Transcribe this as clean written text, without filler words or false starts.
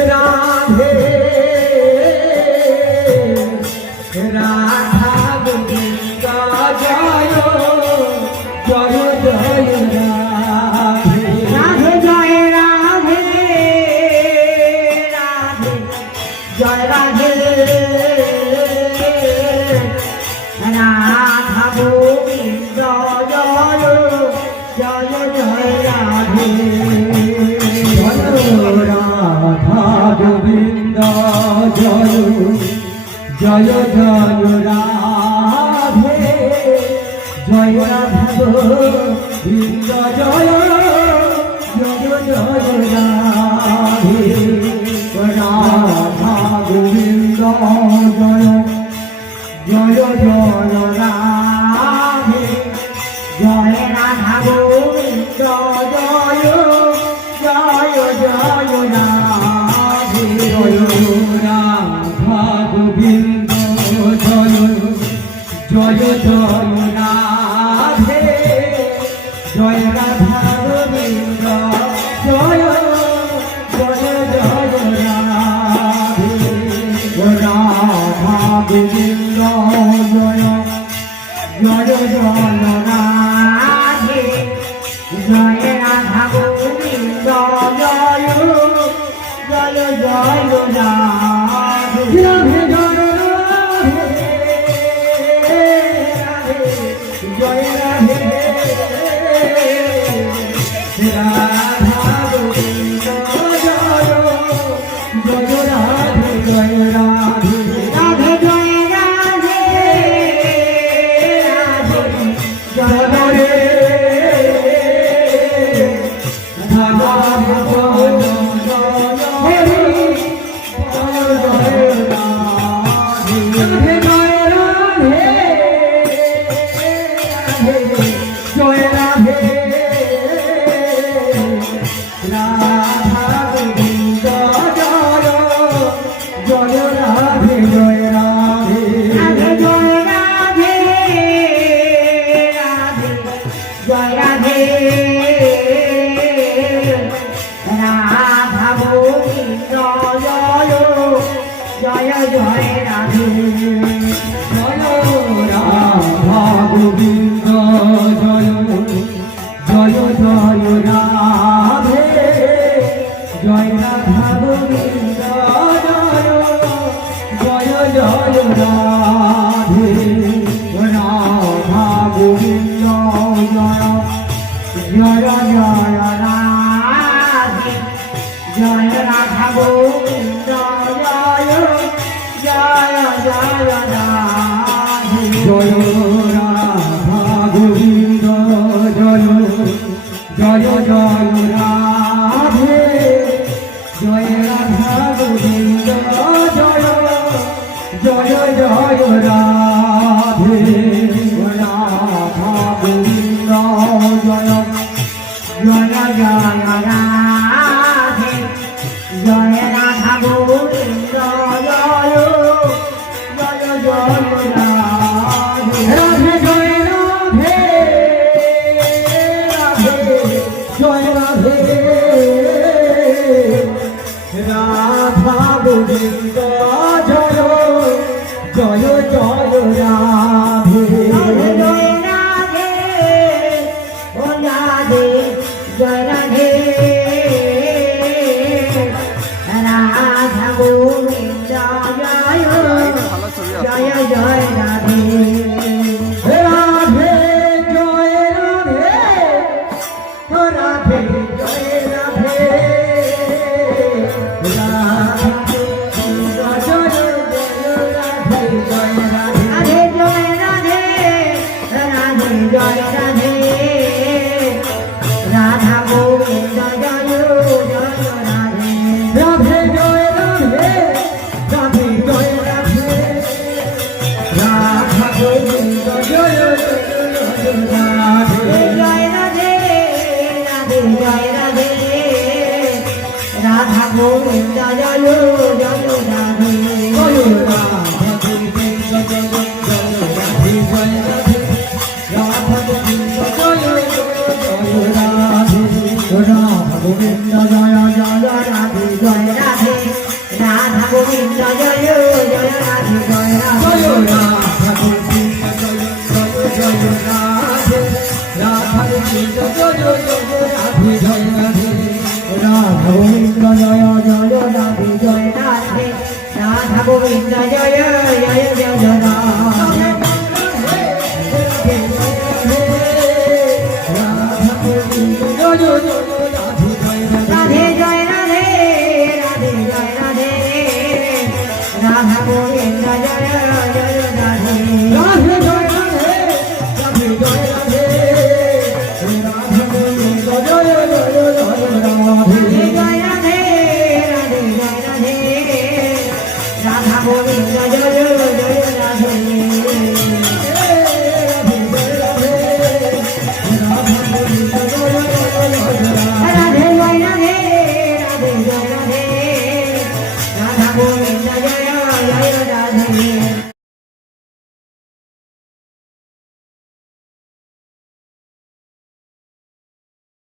Radhe Radha Govinda জয় জয় জয় Radhe Radhe জয় Radhe Radhe জয় Radhe Radha Govinda জয় জয় জয় Radhe Radha Govinda জয় জয় জয় Radhe জয় Radha Govinda জয় জয় জয় Radhe Radha Govinda জয় জয় জয় Radhe জয় Radha Govinda জয় জয় জয় Radhe জয় Radha Govinda জয় জয় জয় Radhe জয় Radha Govinda জয় জয় জয় Radhe Radha Govinda জয় জয় জয় Radhe জয় Radha Govinda জয় জয় জয় Radhe Radhe জয় Radhe Radha Govinda জয় জয় Radhe জয় Radhe Radhe জয় Radhe জয় Radhe Radha Govinda জয় Radhe Radha Govinda জয় জয় Radhe জয় Radhe Radhe জয় Radhe Radhe জয় Radhe Radha Govinda জয় জয় জয় Radhe জয় Radha Govinda জয় জয় জয় Radhe জয় Radha Govinda জয় জয় জয় Radhe Radha Govinda জয় জয় জয় Radhe জয় Radha Govinda জয় জয় জয় Radhe জয় Radha Govinda জয় জয় জয় Radhe জয় Radha Govinda জয় জয় জয় Radhe Radha Govinda জয় জয় জয় Radhe জয় Radha Govinda জয় জয় জয় Radhe Radhe জয় Radhe Radhe জয় Radhe Radha Govinda জয় জয় জয় Radhe Radhe জয় Radhe ও Radhe জয় Radhe Radha Govinda জয় জয় জয় Radhe Radhe জয় Radhe Radhe জয় Radhe Radha Govinda জয় জয় Radhe জয় Radhe Radhe জয় Radhe Radhe জয় Radhe Radha Govinda জয় জয় Radhe Radhe জয় Radhe Radhe জয় Radhe Radha Govinda জয় Radhe জয় Radhe Radhe জয় Radhe Radha Govinda জয় জয় Radhe জয় Radha Govinda জয় Radhe জয় Radhe Radha Govinda জয় জয় Radhe Radha Govinda জয় জয় Radhe জয় Radhe Radha Govinda জয় জয় Radhe জয় Radhe Radha Govinda জয় জয় জয় Radhe Radha Govinda জয় জয় Radhe জয় Radhe Radha Govinda জয় জয় Radhe জয় Radhe Radha Govinda জয় জয় জয় Radhe Radhe জয় Radhe Radhe জয় Radhe Radha Govinda জয় জয় Radhe Radhe জয় Radhe Radhe জয় Radhe Radha Govinda জয় জয় জয় Radhe জয় Radhe Radhe জয় Radhe Radha Govinda জয় জয় Radhe Radhe জয় Radhe Radha Govinda